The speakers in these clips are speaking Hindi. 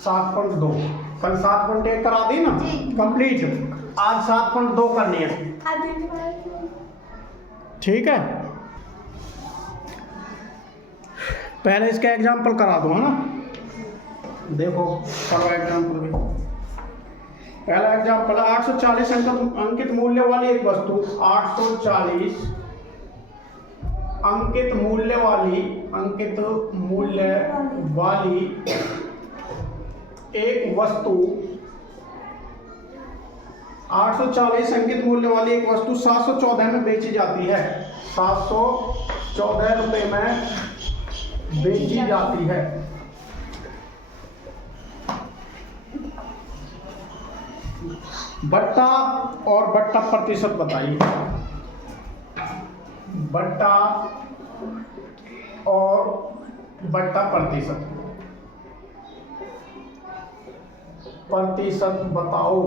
7.2। कल 7.1 करा दी ना कंप्लीट, आज 7.2 करनी है। ठीक है, पहले इसका एग्जाम्पल करा दो, है ना। देखो करो एग्जाम्पल भी। पहला एग्जाम्पल 840 अंकित मूल्य वाली एक वस्तु, 840 अंकित मूल्य वाली एक वस्तु, 840 अंकित मूल्य वाली एक वस्तु 714 में बेची जाती है। 714 रुपये में बेची जाती है। बट्टा और बट्टा प्रतिशत बताइए। बट्टा और बट्टा प्रतिशत बताओ।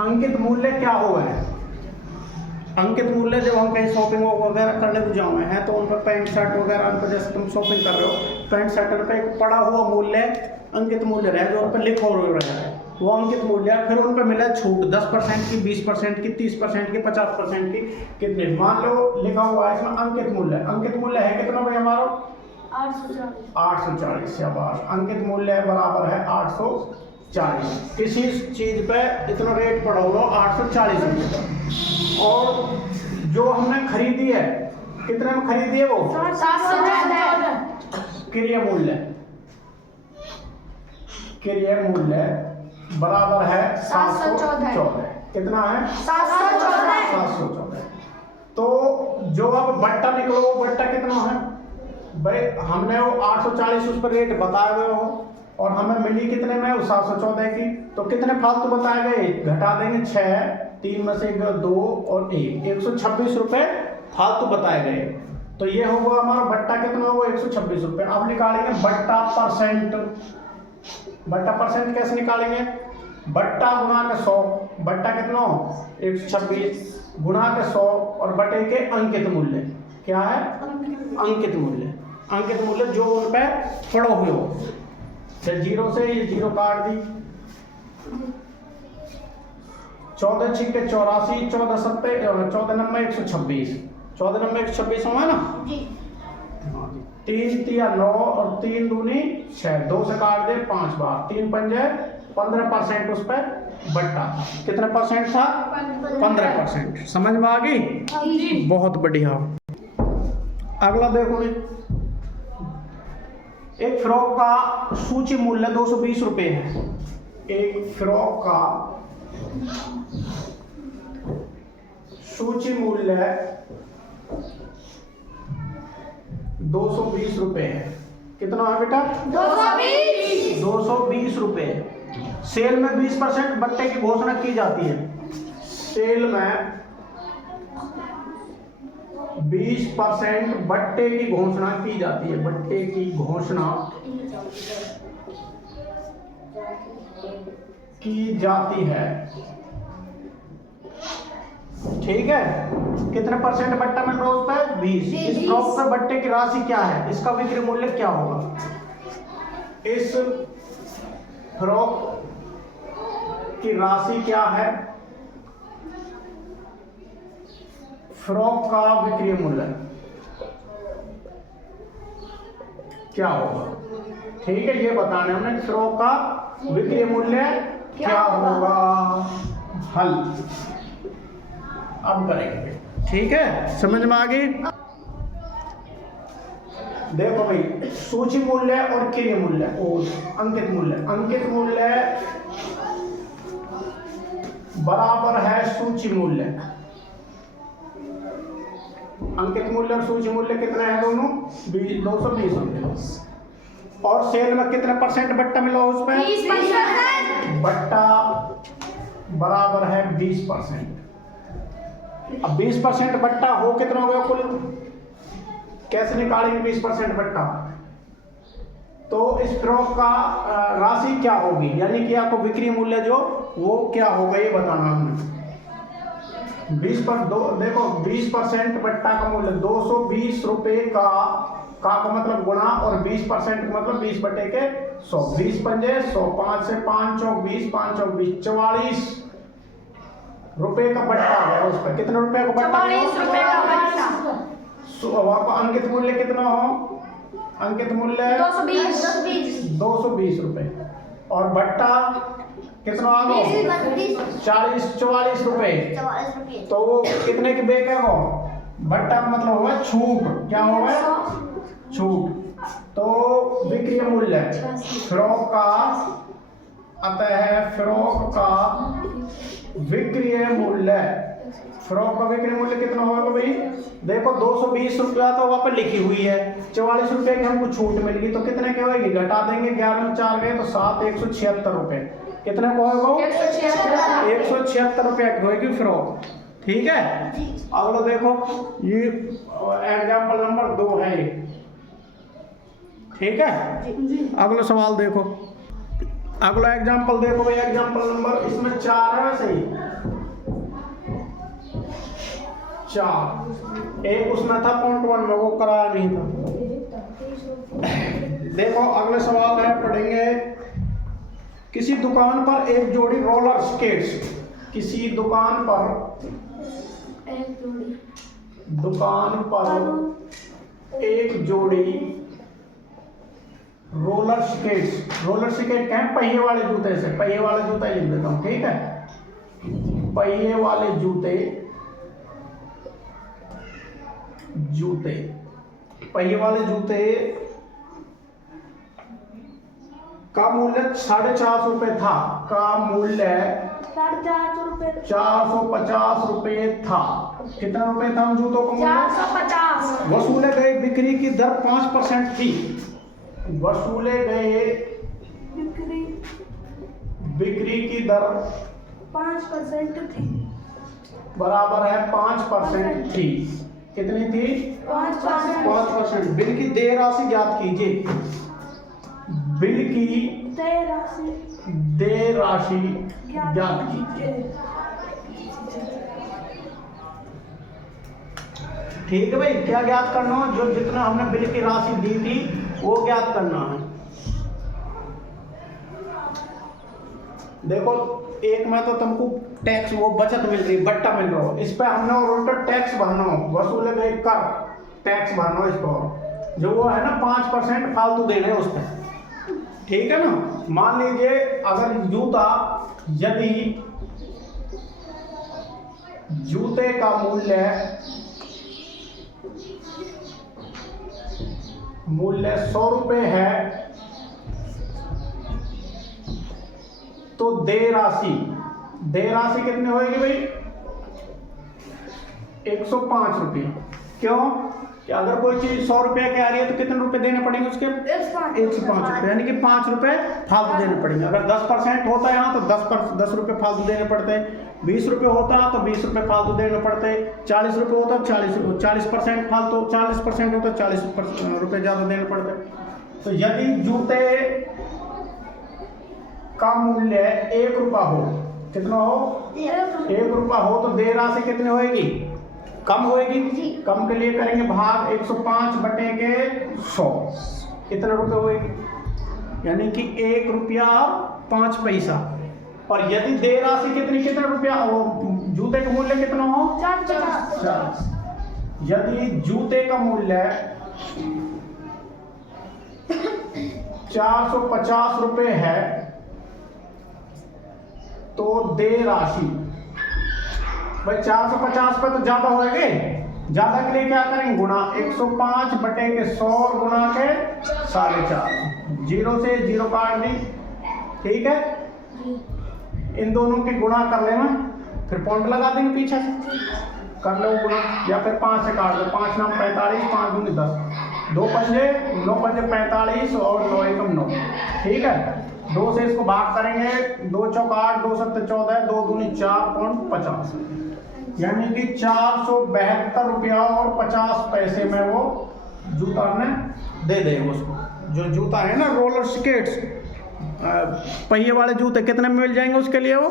अंकित मूल्य क्या हुआ है? अंकित मूल्य जब हम कहीं शॉपिंग वगैरह करने को जाए हैं तो उन पर पैंट शर्ट वगैरह उन पर, जैसे तुम शॉपिंग कर रहे हो, पैंट शर्ट पर एक पड़ा हुआ मूल्य अंकित मूल्य रहे जो उन पर लिखा हुआ है, वो अंकित मूल्य। फिर उन पर मिला छूट 10% की, 20% की, 30% की, 50% की, कितने, मान लो लिखा हुआ है इसमें अंकित मूल्य। अंकित मूल्य है कितना भाई हमारा? 840। शाबाश, अंकित मूल्य बराबर है 840। किसी चीज पे इतना रेट पड़ा हुआ 840 रुपये का, और जो हमने खरीदी है कितने में खरीदी है? वो 714। क्रय मूल्य बराबर है 714। कितना है? 714। तो जो अब बट्टा निकलो, वो बट्टा कितना है भाई? हमने वो 840 उस पर रेट बताए हुए हो और हमें मिली कितने में? 714 की। तो कितने फालतू बताए गए? घटा देंगे 6, 3 में से 2 और 1, 126 रुपये फालतू बताए गए। तो ये होगा हमारा बट्टा कितना होगा? 126 रुपये। अब निकालेंगे बट्टा परसेंट। बट्टा परसेंट कैसे निकालेंगे? बट्टा गुणा के 100, बट्टा कितना? 126 गुणा के 100 और बटे के अंकित मूल्य। क्या है? अंकित मूल्य। अंकित मूल्य जो उन पे पड़ो हुए हो। फिर जीरो से ये जीरो काट दी, 14 छिक्के 84, 14 सत्ते 14 नंबर 126, 14 नंबर 126 हुआ ना जी। 3 तिया 9 और 3 दूनी 6, 2 से काट दे 5 बार, 3 पंजे 15% उस पर बट्टा था। कितना परसेंट था? 15%। समझ में आ गई? बहुत बढ़िया। अगला देखो, एक फ्रॉक का सूची मूल्य 220 रुपये है। एक फ्रॉक का सूची मूल्य 220 रुपये है। कितना है बेटा? 220 रुपये। सेल में 20% बट्टे की घोषणा की जाती है। सेल में 20% बट्टे की घोषणा की जाती है। बट्टे की घोषणा की जाती है। ठीक है, कितने परसेंट बट्टा मिल रहा है उस पर? 20। इस फ्रॉक पर बट्टे की राशि क्या है? इसका विक्रय मूल्य क्या होगा? इस फ्रॉक की राशि क्या है? फ्रॉक का विक्रय मूल्य क्या होगा? ठीक है, ये बताने हमने फ्रॉक का विक्रय मूल्य क्या होगा। हल अब करेंगे। ठीक है, समझ में आ गई? देखो भाई, सूची मूल्य और क्रय मूल्य और अंकित मूल्य। अंकित मूल्य बराबर है सूची मूल्य। अंकित मूल्य और सूची मूल्य कितने हैं दोनों? 220 रुपये। और सेल में कितने परसेंट बट्टा मिला उस पर? 20%। बट्टा बराबर है 20%। अब 20% बट्टा हो कितना हो गया कुल? कैसे निकालेंगे 20% बट्टा? तो इस फ्रॉक का राशि क्या होगी, यानी कि आपको विक्रय मूल्य जो वो क्या होगा ये बताना हमने। 20 पर दो देखो 20% बट्टा का मूल्य 220 रुपए का मतलब गुणा और 20% का मतलब 20 बटे के 100। 20 पंजे 100, 5 से 5 चौक 20, 5 चौक 20, 44 रुपए का बट्टा आ गया उस पर। कितने रुपए का बट्टा? 44 रुपए का बट्टा। वहां पर अंकित मूल्य कितना हो? अंकित मूल्य 220 रुपए और बट्टा कितना आ गया? 44 रुपए। तो वो कितने की बेचेगा वो? बट्टा मतलब हुआ छूट। क्या होगा? छूट। तो विक्रय मूल्य फ्रॉक का अतः फ्रॉक का विक्रय मूल्य कितना होगा भाई? देखो 220 रुपया तो वहां पर लिखी हुई है, 44 रुपए की हमको छूट मिल गई, तो कितने की होगी? घटा देंगे, 11 में 4 गए तो 7, 176 रुपए। कितने को होगा? 176 रुपया की होगी फ्रॉक। ठीक है। अगला देखो, ये एग्जाम्पल नंबर 2 है ये। ठीक है। अगला सवाल देखो, अगला एग्जाम्पल देखो भाई। एग्जाम्पल नंबर इसमें 4 है वैसे ही 4। एक उसमें था पॉइंट 1 में, वो कराया नहीं था। देखो अगले सवाल है, पढ़ेंगे। किसी दुकान पर एक जोड़ी रोलर स्केट्स, किसी दुकान पर एक जोड़ी रोलर स्केट क्या है? पहिए वाले जूते से, पहिए वाले जूता लिख देता हूं। ठीक है। पहिए वाले जूते पहिए वाले जूते का मूल्य 450 रुपए था। का मूल्य 450 रुपए था। कितना रुपए था उन जूतों का मूल्य? 450। वसूले गए बिक्री की दर 5% थी। वसूले गए बिक्री की दर 5% थी। बराबर है 5% थी। कितनी थी? 5%। बिल की देय राशि ज्ञात कीजिए। बिल की देय राशि ज्ञात कीजिए। ठीक है भाई। क्या ज्ञात करना है? जो जितना हमने बिल की राशि दी थी वो ज्ञात करना है। देखो एक में तो तुमको टैक्स वो बचत मिल रही, बट्टा मिल रहा हो, इस पे हमने और उल्टा टैक्स भरना हो, वसूले गए कर टैक्स भरना हो इस पर, जो वो है ना 5% फालतू देने उस पर। ठीक है ना। मान लीजिए अगर जूता, यदि जूते का मूल्य 100 रुपए है तो देय राशि कितनी होगी भाई? 105 रुपये। क्यों? कि अगर कोई चीज 100 रुपए की आ रही है तो कितने रुपए देने पड़ेंगे उसके? 105 रुपए, यानी कि 5 रुपए फालतू देने पड़ेंगे। अगर 10% होता है यहाँ तो 10 रुपए फालतू देने पड़ते हैं। 20 रुपए होता तो 20 रुपए फालतू देने पड़ते हैं। 40 रुपए होता तो 40% फालतू, 40% होता 40 रुपए ज्यादा देने पड़ते हैं। तो यदि जूते का मूल्य 1 रुपया हो, कितना हो? 1 रुपया हो तो देय राशि कितनी होगी? कम होगी। कम के लिए करेंगे भाग 105 बटे के 100। कितने रुपए होगी? यानी कि 1 रुपया 5 पैसा। और यदि देय राशि कितने रुपया हो? जूते का मूल्य कितना हो? 450। यदि जूते का मूल्य 450 रुपए है तो देय राशि भाई 450 पे तो ज्यादा होएंगे, ज्यादा के लिए क्या करेंगे? गुणा 105 बटे के 100 गुणा के 4.5, 0 से 0 काट दी। ठीक है। इन दोनों के गुणा कर लेना, फिर पॉइंट लगा देंगे पीछे से, कर लो गुणा, या फिर 5 से काट दो। 5 9 45, 5 दूनी 10, 2 पंजे 9 पंजे 45 और 9 एकम 9। ठीक है। 2 से इसको भाग करेंगे, 2 चौक 8, 2 सत्ते 14, 2 दूनी 4.50, यानी कि 472 रुपया और 50 पैसे में वो जूता ने दे देंगे उसको। जो जूता है ना रोलर स्केट्स, पहिए वाले जूते कितने में मिल जाएंगे उसके लिए? वो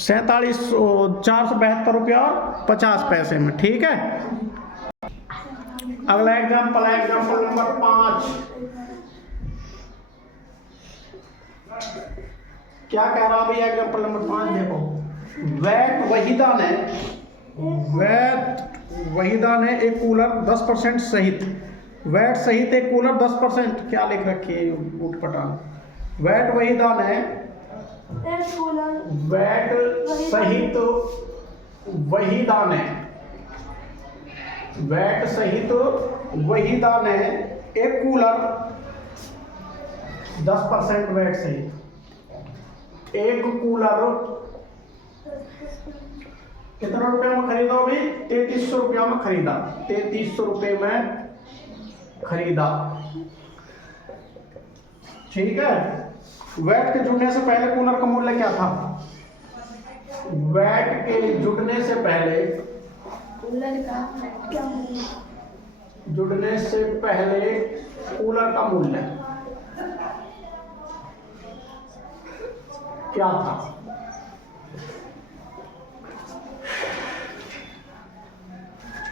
₹472 और 50 पैसे में। ठीक है, अगला एग्जाम्पल है एग्जाम्पल नंबर 5। क्या कह रहा भैया एग्जाम्पल नंबर 5? देखो, वहीदा ने एक कूलर 10% सहित, वैट सहित एक कूलर 10%, क्या लिख रखी है उठपटांग, वैट वहीदा ने वैट सहित वहीदा ने एक कूलर 10% वैट सहित एक कूलर कितना रुपया में खरीदा भाई? 3300 रुपया में खरीदा, 3300 रुपये में खरीदा। ठीक है, वैट के जुड़ने से पहले कूलर का मूल्य क्या था? वैट के जुड़ने से पहले कूलर का मूल्य क्या था?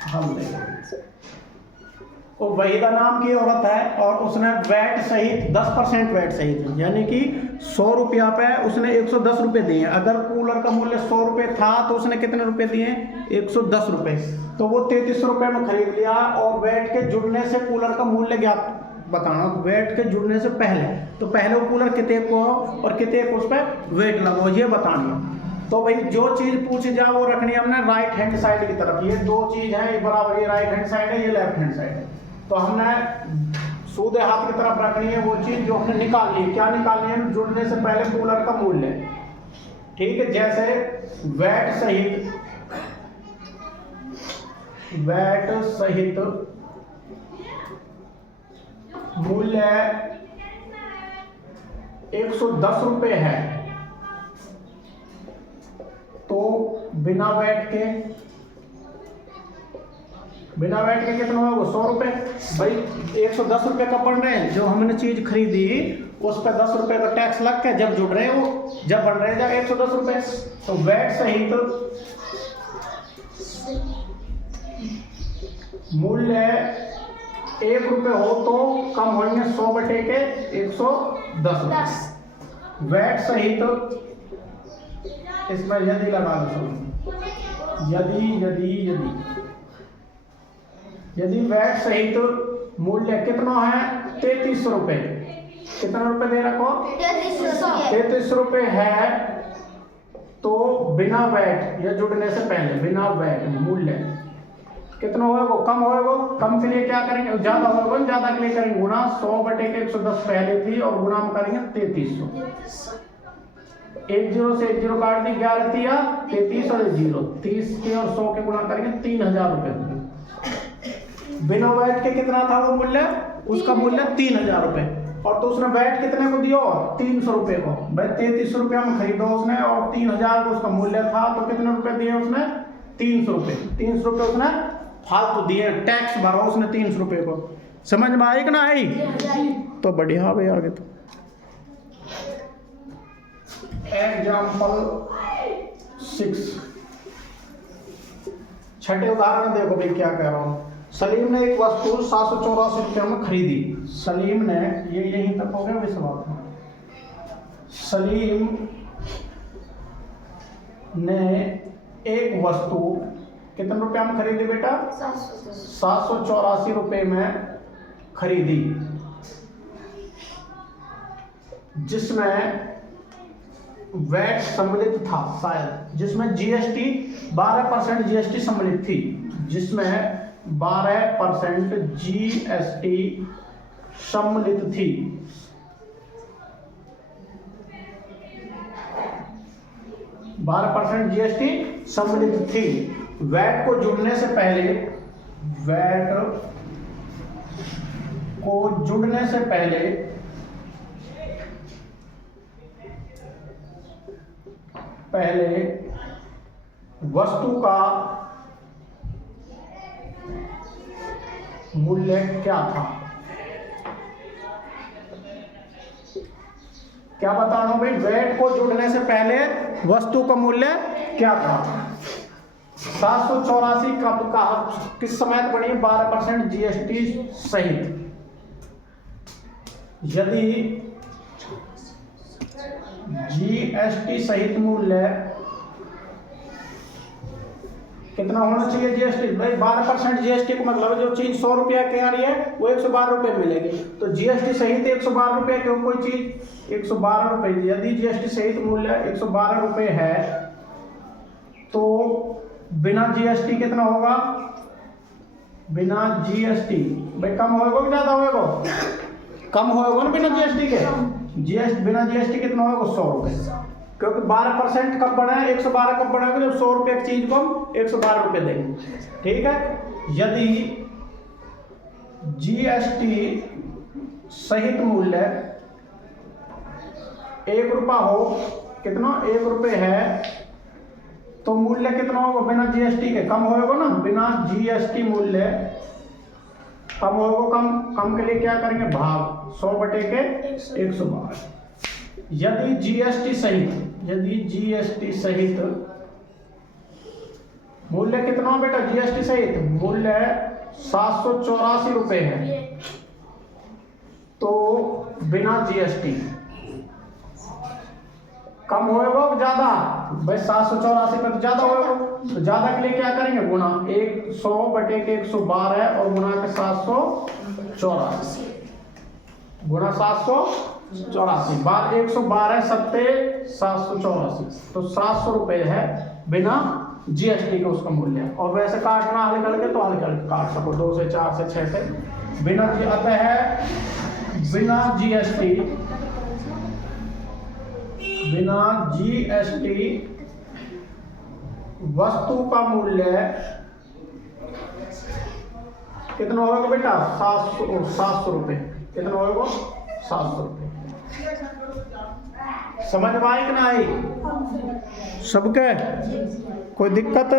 हम देखेंगे। वो वहीदा नाम की औरत है और उसने वैट सहित 10% वैट सहित, यानी कि 100 रुपया पे उसने 110 रुपये दिए। अगर कूलर का मूल्य 100 रुपये था तो उसने कितने रुपए दिए? 110 रुपये। तो वो 3300 रुपये में खरीद लिया। और वैट के जुड़ने से कूलर का मूल्य ज्ञात बताना, वैट के जुड़ने से पहले, तो पहले वो कूलर कितने को और कितने को उस पर वेट लगो, ये बतानी है। तो भाई जो चीज पूछी जाए वो रखनी है हमने राइट हैंड साइड की तरफ। ये दो चीज है, ये बराबर, ये राइट हैंड साइड है, ये लेफ्ट हैंड साइड है। तो हमने सूदे हाथ की तरफ रखनी है वो चीज जो हमने निकालनी है। क्या निकालनी है? जुड़ने से पहले कूलर का मूल्य। ठीक है, जैसे वैट सहित मूल्य 110 रुपये है, तो बिना वैट के कितना होगा? 100 रुपये। भाई 110 रुपये का बन रहे हैं, जो हमने चीज खरीदी उस पर 10 रुपये का टैक्स लग के जब जुड़ रहे हैं, वो जब बन रहे हैं 110 रुपये। तो वैट सहित मूल्य 1 रुपये हो तो कम होंगे 100/110 रुपये। वैट सहित, इसमें यदि लगा दो, यदि वैट सहित मूल्य कितना है? 3300 रुपये। कितना रुपये दे रखो? 3300 रुपये है। तो बिना वैट या जुड़ने से पहले बिना वैट मूल्य कितना होगा? कम होगा। कम के लिए क्या करेंगे? ज्यादा होगा, ज्यादा के लिए करेंगे गुना। 100/110 पहले थी और गुना में करेंगे 3300। 1 0 से 1 0 काट दी, 11 तिया 33 और 0, 30 के और 100 के गुना करेंगे 3000 रुपये। बिना वैट के कितना था वो मूल्य? उसका मूल्य 3000 रुपये। और तो उसने वैट कितने को दिया? 300 रुपये को। भाई 3300 रुपया में खरीदा उसने और 3000 को उसका मूल्य था, तो कितने रुपए दिए उसने? 300 रुपये। 300 रुपये उसने फालतू दिए, टैक्स भरा उसने 300 रुपये को। समझ में आई कि ना आई? तो बढ़िया भाई। आगे तो एग्जाम्पल 6, छठे उदाहरण देखो भाई क्या कह रहा हूं। सलीम ने एक वस्तु 784 रुपये में खरीदी। सलीम ने, ये यहीं तक हो गया विश्वास में। सलीम ने एक वस्तु कितने रुपया में खरीदी बेटा? 784 रुपये में खरीदी, जिसमें वैट सम्मिलित था, शायद जिसमें जीएसटी 12% जीएसटी सम्मिलित थी, जिसमें 12% जीएसटी सम्मिलित थी। जीएसटी सम्मिलित थी। वैट को जुड़ने से पहले वस्तु का मूल्य क्या था? क्या बता रहा हूं भाई, वैट को जोड़ने से पहले वस्तु का मूल्य क्या था। 784 कब का किस समय बनी, 12% जीएसटी सहित। यदि जीएसटी सहित मूल्य कितना होना चाहिए, जीएसटी भाई 12% जीएसटी को मतलब जो चीज 100 रुपया की आ रही है वो 112 रुपये मिलेगी। तो जीएसटी सहित 112 रुपये की कोई चीज 112 रुपये, यदि जीएसटी सहित मूल्य 112 रुपये है तो बिना जीएसटी कितना होगा, बिना जीएसटी भाई कम होगा कि ज्यादा होगा, कम होगा ना बिना जीएसटी के। जीएसटी बिना जीएसटी कितना होगा, 100 रुपये, क्योंकि 12% कब बढ़ा है, 112 कब बढ़ा है, जब 100 रुपये की चीज को हम 112 रुपये देंगे। ठीक है, यदि जीएसटी सहित मूल्य 1 रुपया हो, कितना 1 रुपये है, तो मूल्य कितना होगा बिना जीएसटी के, कम होगा ना, बिना जीएसटी मूल्य कम होगा। कम के लिए क्या करेंगे, भाग 100 बटे के 112। यदि जीएसटी सहित मूल्य कितना हो बेटा, जीएसटी सहित मूल्य 784 रुपये है, तो बिना जीएसटी कम होएगा ज्यादा भाई, 784 पे तो ज्यादा होएगा, तो ज्यादा के लिए क्या करेंगे, गुना 100 बटे के 112 और गुना के 784, गुना 784 बार 112 सत्ते 784, तो 700 रुपये है बिना जीएसटी का उसका मूल्य। और वैसे काटना हल करके तो हल करके काट सको, 2 से 4 से 6 से बिना अतः है बिना जीएसटी वस्तु का मूल्य कितना होगा बेटा, 700 रुपये। कितना होगा, 700 रुपये। समझ में आई कि ना आई सबके, कोई दिक्कत।